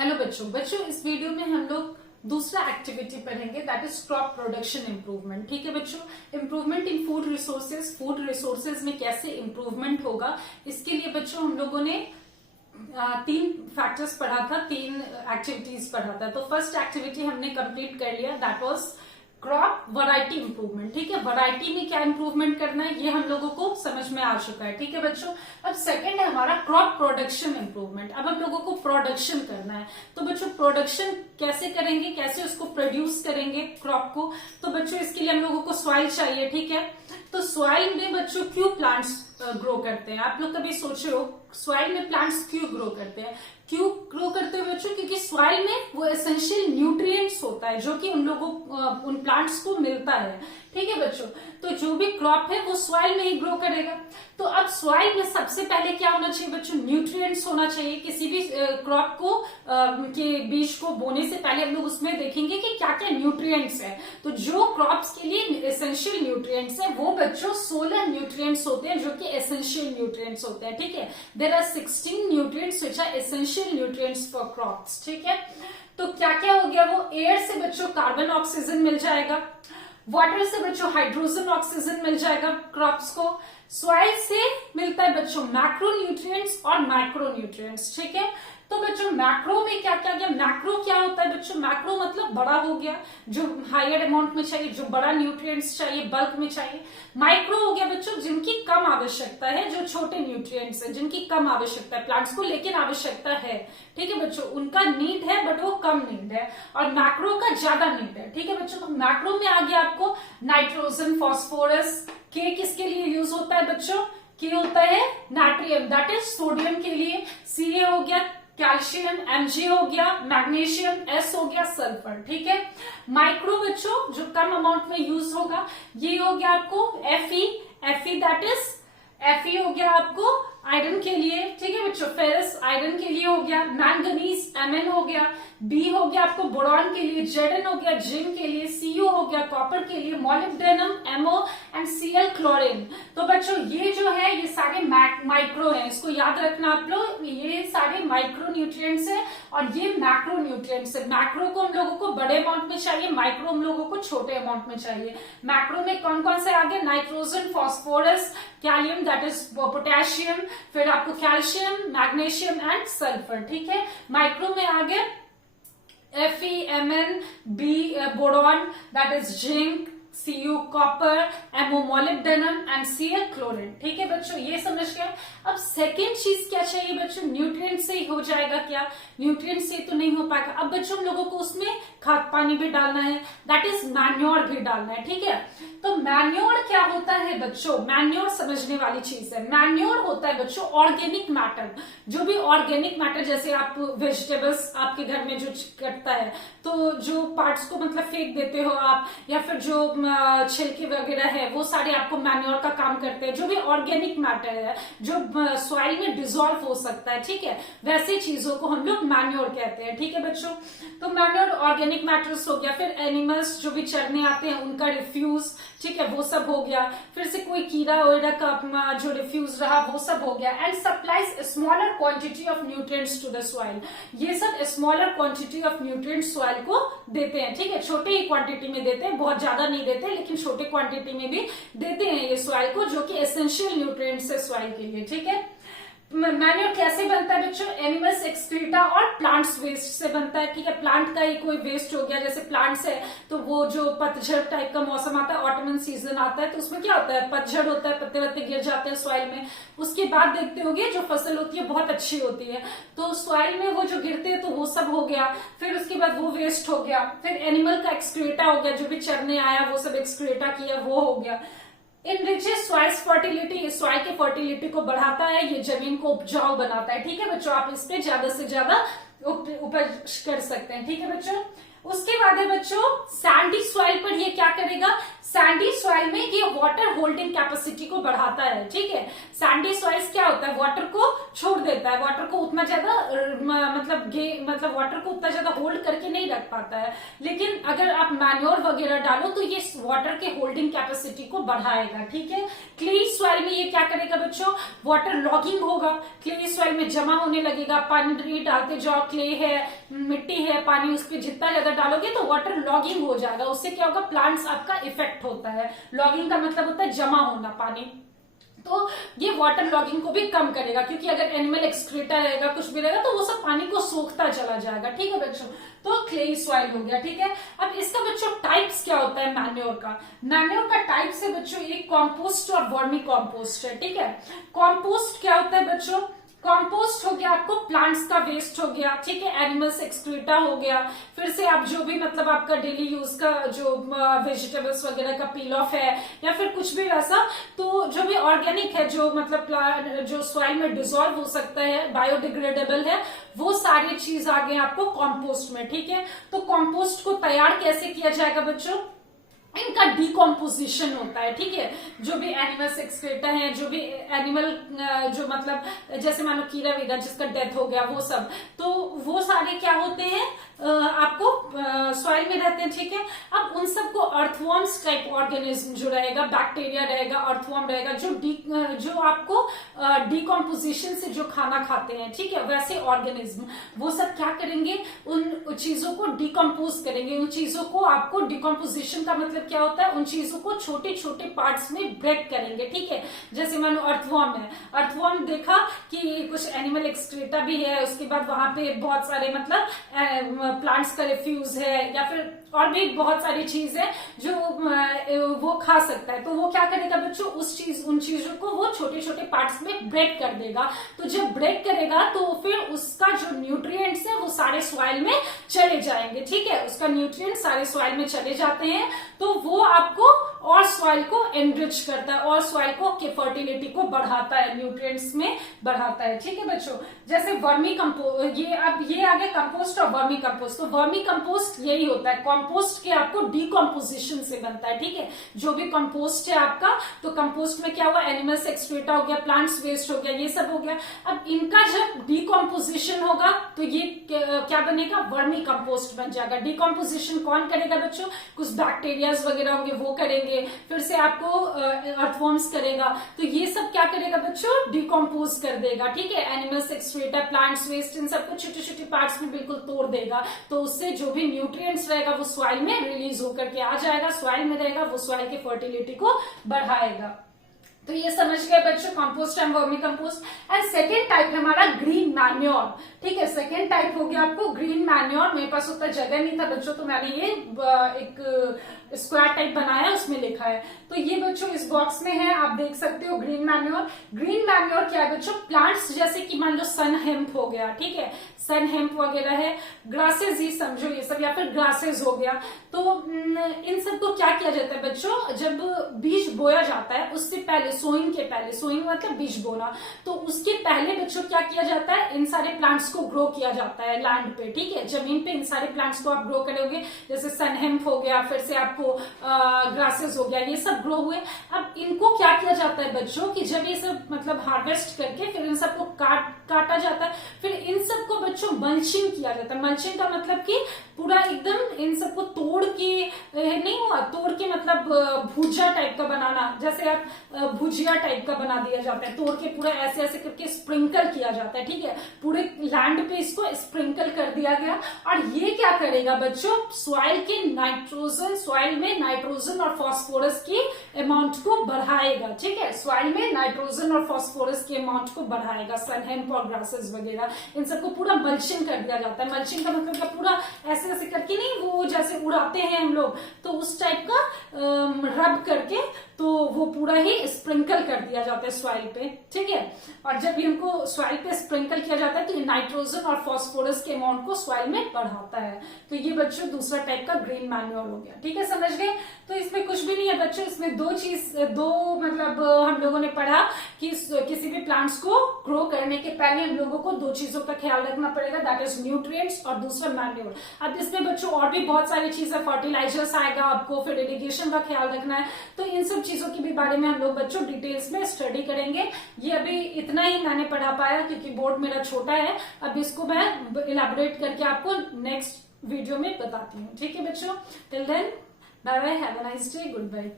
Hello बच्चों बच्चों इस वीडियो में हम लोग दूसरा एक्टिविटी पढ़ेंगे that is crop production improvement. ठीक है बच्चों, इम्प्रूवमेंट इन फूड रिसोर्सेज में कैसे इम्प्रूवमेंट होगा, इसके लिए बच्चों हम लोगों ने तीन फैक्टर्स पढ़ा था, तीन एक्टिविटीज पढ़ा था। तो फर्स्ट एक्टिविटी हमने कंप्लीट कर लिया, that was crop variety improvement. ठीक है, वैरायटी में क्या इंप्रूवमेंट करना है ये हम लोगों को समझ में आ चुका है। ठीक है बच्चों, अब सेकंड है हमारा क्रॉप प्रोडक्शन इंप्रूवमेंट। अब हम लोगों को प्रोडक्शन करना है। तो बच्चों प्रोडक्शन कैसे करेंगे, कैसे उसको प्रोड्यूस करेंगे क्रॉप को। तो बच्चों इसके लिए हम लोगों को सॉइल चाहिए। ठीक है, तो सॉइल में बच्चों क्यों प्लांट्स ग्रो करते हैं, आप लोग कभी सोचे हो सॉइल में प्लांट्स क्यों ग्रो करते हैं? क्यों ग्रो करते हैं बच्चों? क्योंकि सॉइल में वो एसेंशियल न्यूट्रिएंट्स होता है जो कि उन प्लांट्स को मिलता है। ठीक है बच्चों, तो जो भी क्रॉप है वो सॉइल में ही ग्रो करेगा। तो अब सॉइल में सबसे पहले क्या होना चाहिए बच्चों? न्यूट्रिएंट्स होना चाहिए। किसी भी क्रॉप को के बीज को बोने से पहले हम लोग उसमें देखेंगे कि क्या क्या न्यूट्रिएंट्स है। तो जो क्रॉप्स के लिए एसेंशियल न्यूट्रिएंट्स है वो बच्चों 16 न्यूट्रिएंट्स होते हैं जो कि एसेंशियल न्यूट्रिएंट्स होते हैं। ठीक है, there are 16 nutrients which are essential nutrients for crops. ठीक है, तो क्या क्या हो गया? वो एयर से बच्चों कार्बन ऑक्सीजन मिल जाएगा, वाटर से बच्चों हाइड्रोजन ऑक्सीजन मिल जाएगा क्रॉप्स को, सॉइल से मिलता है बच्चों मैक्रो न्यूट्रिएंट्स और माइक्रो न्यूट्रिएंट्स। ठीक है, तो बच्चों मैक्रो में क्या क्या गया? मैक्रो क्या होता है बच्चों? मैक्रो मतलब बड़ा हो गया, जो हायर अमाउंट में चाहिए, जो बड़ा न्यूट्रिएंट्स चाहिए, बल्क में चाहिए। माइक्रो हो गया बच्चों जिनकी कम आवश्यकता है, जो छोटे न्यूट्रिएंट्स है जिनकी कम आवश्यकता है प्लांट्स को, लेकिन आवश्यकता है। ठीक है बच्चों, उनका नीड है बट वो कम नीड है, और मैक्रो का ज्यादा नीड है। ठीक है बच्चों, तो मैक्रो में आ गया आपको नाइट्रोजन, फास्फोरस। के किसके लिए यूज होता है बच्चों? के होता है नाट्रियम, दैट इज सोडियम के लिए। सी हो गया कैल्शियम, Mg हो गया मैग्नीशियम, S हो गया सल्फर। ठीक है, माइक्रो बच्चों जो कम अमाउंट में यूज होगा ये हो गया आपको Fe दैट इज Fe हो गया आपको आयरन के लिए। ठीक है बच्चों, फेरस आयरन के लिए हो गया, मैंगनीज Mn हो गया, बी हो गया आपको बोरॉन के लिए, Zn हो गया जिंक के लिए, Cu हो गया कॉपर के लिए, molybdenum Mo and Cl chlorine. तो बच्चों ये जो है ये सारे माइक्रो हैं, इसको याद रखना आप लोग, ये सारे माइक्रो न्यूट्रिएंट्स हैं और ये मैक्रो न्यूट्रिएंट्स है। मैक्रो को हम लोगों को बड़े अमाउंट में चाहिए, माइक्रो हम लोगों को छोटे अमाउंट में चाहिए। मैक्रो में कौन कौन से आ गए? Nitrogen, phosphorus, kalium that is potassium, फिर आपको कैल्शियम, मैग्नीशियम एंड सल्फर। ठीक है, माइक्रो में आ गए Fe, Mn, B boron that is zinc, Cu copper, Mo molybdenum and Cl chlorine. ठीक है बच्चों, ये समझ गए। अब सेकेंड चीज क्या चाहिए बच्चों? न्यूट्रिएंट से ही हो जाएगा क्या? न्यूट्रिएंट से तो नहीं हो पाएगा। अब बच्चों हम लोगों को उसमें खाद पानी भी डालना है, दैट इज मैन्योर भी डालना है। ठीक है, तो मैन्योर क्या होता है बच्चों? मैन्योर समझने वाली चीज है। मैन्योर होता है बच्चों ऑर्गेनिक मैटर, जो भी ऑर्गेनिक मैटर, जैसे आप वेजिटेबल्स आपके घर में जो कटता है तो जो पार्ट्स को मतलब फेंक देते हो आप, या फिर जो छिलके वगैरह है वो सारे आपको मैन्योर का काम करते हैं। जो भी ऑर्गेनिक मैटर है जो सॉइल में डिसॉल्व हो सकता है, ठीक है, वैसे चीजों को हम लोग मैन्योर कहते हैं। ठीक है बच्चों, तो मैन्योर ऑर्गेनिक मैटर्स हो गया, फिर एनिमल्स जो भी चरने आते हैं उनका रिफ्यूज, ठीक है, वो सब हो गया, फिर से कोई कीड़ा वगैरह का जो रिफ्यूज रहा वो सब हो गया, and supplies smaller quantity of nutrients to the soil. ये सब smaller quantity of nutrients soil को देते हैं। ठीक है, छोटे ही क्वांटिटी में देते हैं, बहुत ज्यादा नहीं देते, लेकिन छोटे क्वांटिटी में भी देते हैं ये सॉइल को, जो कि एसेंशियल न्यूट्रिएंट्स है सॉइल के लिए। ठीक है, मैन्योर कैसे बनता है बच्चों? एनिमल्स एक्सक्रीटा और प्लांट्स वेस्ट से बनता है। ठीक है, प्लांट का ही कोई वेस्ट हो गया, जैसे प्लांट्स है तो वो जो पतझड़ टाइप का मौसम आता है, ऑटमन सीजन आता है, तो उसमें क्या होता है? पतझड़ होता है, पत्ते वत्ते गिर जाते हैं सॉइल में। उसके बाद देखते होंगे जो फसल होती है बहुत अच्छी होती है, तो सॉइल में वो जो गिरते हैं तो वो सब हो गया, फिर उसके बाद वो वेस्ट हो गया, फिर एनिमल का एक्सक्रीटा हो गया, जो भी चरने आया वो सब एक्सक्रीटा किया वो हो गया। इनरिचेस सॉइल्स फर्टिलिटी, सॉइल के फर्टिलिटी को बढ़ाता है, ये जमीन को उपजाऊ बनाता है। ठीक है बच्चों, आप इस पे ज्यादा से ज्यादा उपज कर सकते हैं। ठीक है बच्चों, उसके बाद है बच्चों सैंडी सॉइल पर ये क्या करेगा? सैंडी सॉइल में ये वाटर होल्डिंग कैपेसिटी को बढ़ाता है। ठीक है, सैंडी सॉइल्स क्या होता है? वाटर को छोड़ देता लेता है, वाटर को उतना ज्यादा मतलब वाटर को उतना ज्यादा होल्ड करके नहीं रख पाता है। लेकिन अगर आप मैन्योर वगैरह डालो तो ये वाटर के होल्डिंग कैपेसिटी को बढ़ाएगा। ठीक है, क्ले सॉइल में ये क्या करेगा बच्चों, वाटर लॉगिंग होगा, क्ले सॉइल में जमा होने लगेगा, पानी डालते जाओ, क्ले है, मिट्टी है, पानी उस पर जितना ज्यादा डालोगे तो वाटर लॉगिंग हो जाएगा। उससे क्या होगा, प्लांट्स आपका इफेक्ट होता है। लॉगिंग का मतलब होता है जमा होना पानी, तो ये वाटर लॉगिंग को भी कम करेगा, क्योंकि अगर एनिमल एक्सक्रीटा रहेगा, कुछ भी रहेगा, तो वो सब पानी को सोखता चला जाएगा। ठीक है बच्चों, तो क्ले सॉइल हो गया। ठीक है, अब इसका बच्चों टाइप्स क्या होता है मैन्योर का। मैन्योर का टाइप से बच्चों एक कॉम्पोस्ट और वर्मी कॉम्पोस्ट है। ठीक है, कॉम्पोस्ट क्या होता है बच्चों, कॉम्पोस्ट हो गया आपको प्लांट्स का वेस्ट हो गया, ठीक है, एनिमल्स एक्सक्रीटा हो गया, फिर से आप जो भी मतलब आपका डेली यूज का जो वेजिटेबल्स वगैरह का पील ऑफ है, या फिर कुछ भी वैसा, तो जो भी ऑर्गेनिक है, जो मतलब जो सॉइल में डिसॉल्व हो सकता है, बायोडिग्रेडेबल है, वो सारी चीज आ गई आपको कॉम्पोस्ट में। ठीक है, तो कॉम्पोस्ट को तैयार कैसे किया जाएगा बच्चों, इनका डिकम्पोजिशन होता है। ठीक है, जो भी एनिमल्स एक्सक्रीटा है, जो भी एनिमल जो मतलब जैसे मानो कीड़ा वीरा जिसका डेथ हो गया, वो सब, तो वो सारे क्या होते हैं आपको सॉइल में रहते हैं। ठीक है, अब उन सबको अर्थवॉर्म्स टाइप ऑर्गेनिज्म जो रहेगा, बैक्टीरिया रहेगा, अर्थवॉर्म रहेगा, जो आपको डिकम्पोजिशन से जो खाना खाते हैं, ठीक है, वैसे ऑर्गेनिज्म, वो सब क्या करेंगे, उन चीजों को डिकम्पोज करेंगे। उन चीजों को आपको डिकम्पोजिशन का मतलब क्या होता है, उन चीजों को छोटे छोटे पार्ट्स में ब्रेक करेंगे। ठीक है, जैसे मानो अर्थवॉर्म है, अर्थवॉर्म देखा कि कुछ एनिमल एक्सक्रीटा भी है, उसके बाद वहां पे बहुत सारे मतलब प्लांट्स का रिफ्यूज है, या फिर और भी बहुत सारी चीज है जो वो खा सकता है। तो वो क्या करेगा बच्चों, उन चीजों को वो छोटे छोटे पार्ट्स में ब्रेक कर देगा। तो जब ब्रेक करेगा तो फिर उसका जो न्यूट्रिएंट्स है वो सारे सॉइल में चले जाएंगे। ठीक है, उसका न्यूट्रिएंट सारे सॉइल में चले जाते हैं, तो वो आपको और सॉइल को एनरिच करता है, और सॉइल को फर्टिलिटी को बढ़ाता है, न्यूट्रिएंट्स में बढ़ाता है। ठीक है बच्चों, जैसे वर्मी कंपोस्ट, ये आगे कंपोस्ट और वर्मी कंपोस्ट। तो वर्मी कंपोस्ट यही होता है, कंपोस्ट के आपको डिकम्पोजिशन से बनता है। ठीक है, जो भी कंपोस्ट है आपका, तो कंपोस्ट में क्या हुआ, एनिमल्स एक्सक्रीटा हो गया, प्लांट्स वेस्ट हो गया, ये सब हो गया। अब इनका जब डिकम्पोजिशन होगा तो ये क्या बनेगा, वर्मी कंपोस्ट बन जाएगा। डिकम्पोजिशन कौन करेगा बच्चों, कुछ बैक्टीरियाज वगैरह होंगे वो करेंगे, फिर से आपको अर्थवॉर्म्स करेगा, तो ये सब क्या करेगा बच्चों, डिकम्पोज कर देगा। ठीक है, एनिमल्स एक्सक्रीटा, प्लांट्स वेस्ट, इन सबको छोटे छोटे पार्ट्स में बिल्कुल तोड़ देगा, तो उससे जो भी न्यूट्रिएंट्स रहेगा वो सॉइल में रिलीज होकर के आ जाएगा, सॉइल में रहेगा, वो सॉइल की फर्टिलिटी को बढ़ाएगा। तो ये समझ गए बच्चों compost and vermi compost. And second type है हमारा ग्रीन मैन्योर। ठीक है, सेकेंड टाइप हो गया आपको ग्रीन मैन्योर। मेरे पास उतना जगह नहीं था बच्चों, तो मैंने ये एक स्क्वायर टाइप बनाया, उसमें लिखा है। तो ये बच्चों इस बॉक्स में है, आप देख सकते हो ग्रीन मैन्योर। ग्रीन मैन्योर क्या है बच्चों, प्लांट्स जैसे कि मान लो सन हेम्प हो गया, ठीक है, सन हेम्प वगैरह है, ग्रासेस ही समझो ये सब, या फिर ग्रासेस हो गया। तो इन सब को क्या किया जाता है बच्चों, जब बीज बोया जाता है उससे पहले, सोइंग के पहले, सोइंग मतलब बीज बोना, तो उसके पहले बच्चों क्या किया जाता है, इन सारे प्लांट्स को ग्रो किया जाता है लैंड पे। ठीक है, जमीन पे इन सारे प्लांट्स को आप ग्रो करोगे, जैसे सन हेम्प हो गया, फिर से आपको ग्रासेस हो गया, ये सब ग्रो हुए। अब इनको क्या किया जाता है बच्चों कि जब ये सब मतलब हार्वेस्ट करके फिर इन सबको काटा जाता है, फिर इन सबको बच्चों मल्चिंग किया जाता है। मल्चिंग का मतलब कि पूरा एकदम इन सबको तोड़ के नहीं हुआ, तोड़ के मतलब भुजिया टाइप का बनाना, जैसे आप भुजिया टाइप का बना दिया जाता है, तोड़ के पूरा ऐसे ऐसे करके स्प्रिंकल किया जाता है। ठीक है, पूरे लैंड पे इसको स्प्रिंकल कर दिया गया। और ये क्या करेगा बच्चों, सॉइल के नाइट्रोजन, सॉइल में नाइट्रोजन और फास्फोरस की अमाउंट को बढ़ाएगा। ठीक है, सॉइल में नाइट्रोजन और फास्फोरस की अमाउंट को बढ़ाएगा। सन हेम्प और ग्रासेस वगैरह इन सबको पूरा मल्चिंग कर दिया जाता है। मल्चिंग का मतलब पूरा ऐसे ऐसे करके नहीं, वो जैसे उड़ाते हैं हम लोग, तो उस टाइप का रब करके तो वो पूरा ही स्प्रिंकल कर दिया जाता है सॉइल पे। ठीक है, और जब इनको सॉइल पे स्प्रिंकल किया जाता है तो ये नाइट्रोजन और फास्फोरस के अमाउंट को सॉइल में बढ़ाता है। तो ये बच्चों दूसरा टाइप का ग्रीन मैन्योर हो गया। ठीक है, समझ गए। तो इसमें कुछ भी नहीं है बच्चों, इसमें दो मतलब हम लोगों ने पढ़ा कि किसी भी में प्लांट्स को ग्रो करने के पहले हम लोगों को दो चीजों का ख्याल रखना पड़ेगा, दैट इज न्यूट्रिएंट्स और दूसरा मैन्योर। अब इसमें बच्चों और भी बहुत सारी चीजें, फर्टिलाइजर्स आएगा आपको, फिर इरिगेशन का ख्याल रखना है, तो इन सब चीजों की भी बारे में हम लोग बच्चों डिटेल्स में स्टडी करेंगे। ये अभी इतना ही मैंने पढ़ा पाया क्योंकि बोर्ड मेरा छोटा है, अब इसको मैं इलैबोरेट करके आपको नेक्स्ट वीडियो में बताती हूँ। ठीक है बच्चों, till then bye bye, have a nice day, good bye.